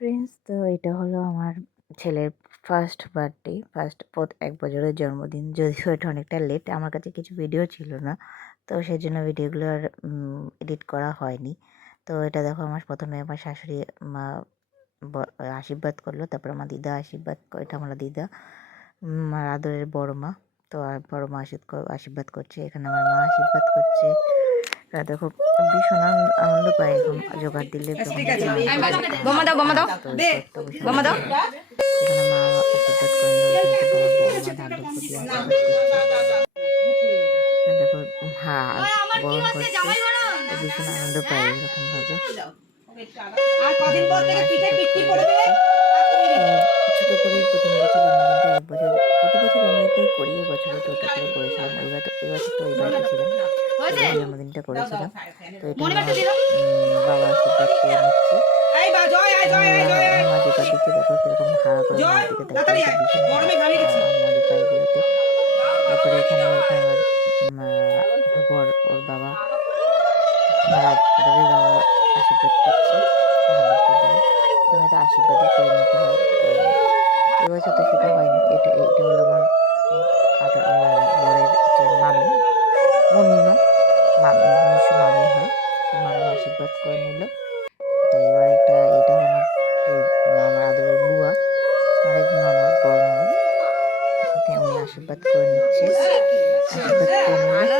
Friends, তো এটা হলো আমার ছেলের ফার্স্ট বার্থডে, ফার্স্ট 1 বছরের জন্মদিন। যদিও এটা অনেকটা লেট, আমার কাছে কিছু ভিডিও ছিল না, তো সেই জন্য ভিডিওগুলো আর এডিট করা হয়নি। তো এটা দেখো, আমার প্রথমে আমার শাশুড়ি মা আশীর্বাদ করলো, তারপর আমার দিদা আশীর্বাদ, এটা আমার দিদা, আমার আদরের বড় মা। তো আর বড় মা আশীর্বাদ করছে, এখানে আমার মা আশীর্বাদ করছে। দেখো, ভীষণ আনন্দ পায় এখন জোগাড় দিলে। বোমা দাও বোমা দাও বোমা দাও। এখানে মা আশীর্বাদ করে দেখো, হ্যাঁ বরণ করছে, ভীষণ আনন্দ পায় এরকম ভাবে। ছোটো করেই প্রথম বছর জন্মদিনটা, 1 বছর প্রতি বছর জন্মদিনটাই করি, এবছরও তো ওটা করে করেছিলাম। এবছর তো ওই বাড়িতে ছিলাম, জন্মদিনটা করেছিলাম। তো এটা বাবা আশীর্বাদ করে নিচ্ছে, মা জোগাড় দিচ্ছে। দেখো কিরকম হারা করে মার দিকে দেখতে, ভীষণ মজা পায় এগুলোতে। তারপরে এখানে আমার ওর বাবা, আমার আদরের বাবা আশীর্বাদ করছে হাতটা দিয়ে। প্রথমে তো আশীর্বাদই করে নিতে হয়, তো এবছর তো সেটা হয়নি। এটা হলো আমার বরের যে মামি, পূর্ণিমা মামি, নিজস্ব মামি হয়, সে মামি আশীর্বাদ করে নিল। তো এবার এটা হলো আমার আমার আদরের বুয়া, আমার এক ননদ, বড় ননদ, উনি আশীর্বাদ করে নিচ্ছে, আশীর্বাদ করে নিল।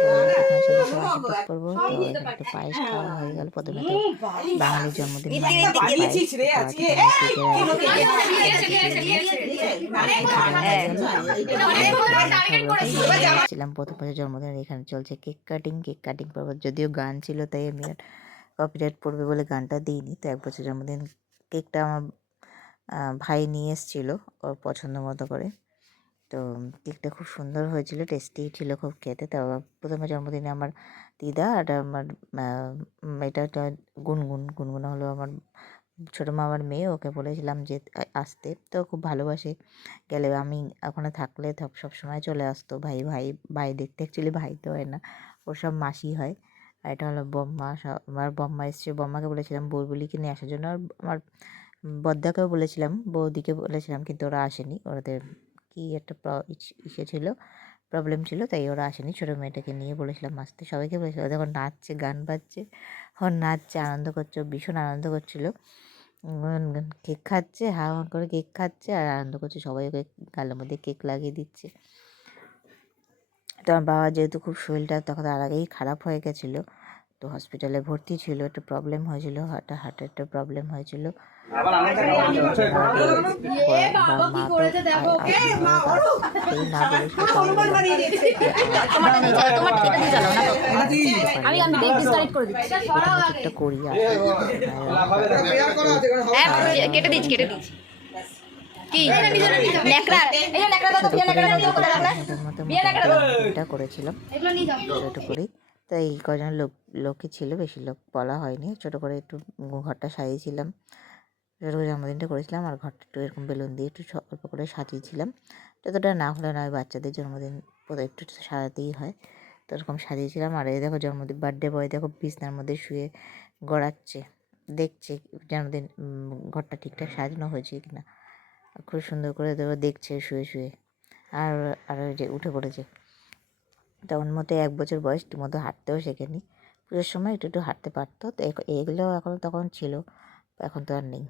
তো এখানে সবাই আশীর্বাদ করবো। তো এখানে একটু পায়েস খাওয়া হয়ে গেল। প্রথমে তো বাঙালির জন্মদিন ছিলাম প্রথম বছর জন্মদিন। এখানে চলছে কেক কাটিং পর্ব। যদিও গান ছিল, তাই আমি আর কপিরাইট পড়বে বলে গানটা দিইনি। তো 1 বছর জন্মদিন কেকটা আমার ভাই নিয়ে এসেছিলো ওর পছন্দ মতো করে। তো কেকটা খুব সুন্দর হয়েছিল, টেস্টি ছিল খুব খেতে। তারপর প্রথমে জন্মদিনে আমার দিদা আর আমার এটা গুনগুন হলো আমার ছোটো মামার মেয়ে। ওকে বলেছিলাম যে আসতে, তো খুব ভালোবাসে, গেলে আমি ওখানে থাকলে সবসময় চলে আসতো। ভাই দেখতে, অ্যাকচুয়ালি ভাই তো হয় না, ওর সব মাসি হয়। আর এটা হলো বম্মা, আমার বম্মা এসছে। বম্মাকে বলেছিলাম বুলবুলিকে নিয়ে আসার জন্য, আর আমার বদ্দাকেও বলেছিলাম, বৌদিকে বলেছিলাম, কিন্তু ওরা আসেনি। ওদের কি একটা ইসে ছিল, প্রবলেম ছিল, তাই ওরা আসেনি। ছোটো মেয়েটাকে নিয়ে বলেছিলাম আসতে, সবাইকে বলেছিলাম। দেখো নাচছে, গান বাজছে, ওর নাচছে, আনন্দ করছে, ভীষণ আনন্দ করছিলো। কেক খাচ্ছে, হা করে কেক খাচ্ছে আর আনন্দ করছে, সবাই ওকে গালের মধ্যে কেক লাগিয়ে দিচ্ছে। তো আমার বাবা যেহেতু খুব শরীরটা তখন তার আগেই খারাপ হয়ে গেছিলো, তো হসপিটালে ভর্তি ছিল, একটা প্রবলেম হয়েছিল, হার্টের একটা প্রবলেম হয়েছিল। করি কেটে দিচ্ছি করেছিলাম ছোটো করেই। তো এই কজন লোকই ছিল, বেশি লোক বলা হয়নি। ছোটো করে একটু ঘরটা সাজিয়েছিলাম, ছোটো করে জন্মদিনটা করেছিলাম। আর ঘরটা একটু এরকম বেলুন দিয়ে একটু অল্প করে সাজিয়েছিলাম। যতটা না হলে নয়, বাচ্চাদের জন্মদিন একটু সাজাতেই হয়, তো এরকম সাজিয়েছিলাম। আর এই দেখো জন্মদিন বার্থডে বয় দেখো বিছনার মধ্যে শুয়ে গড়াচ্ছে, দেখছে জন্মদিন ঘরটা ঠিকঠাক সাজানো হয়েছে কিনা। খুব সুন্দর করে দেখছে শুয়ে শুয়ে। আর ওই যে উঠে পড়েছে। তখন মতো 1 বছর বয়স, ঠিকমতো হাঁটতেও শেখেনি। পুজোর সময় একটু হাঁটতে পারতো, তো এগুলো তখন ছিল, এখন তো আর নেই।